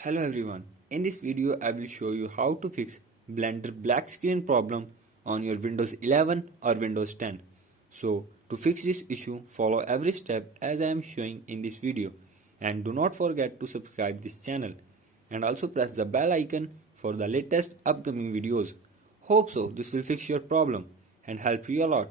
Hello everyone, in this video I will show you how to fix Blender black screen problem on your Windows 11 or Windows 10. So to fix this issue, follow every step as I am showing in this video, and do not forget to subscribe this channel and also press the bell icon for the latest upcoming videos. Hope so this will fix your problem and help you a lot.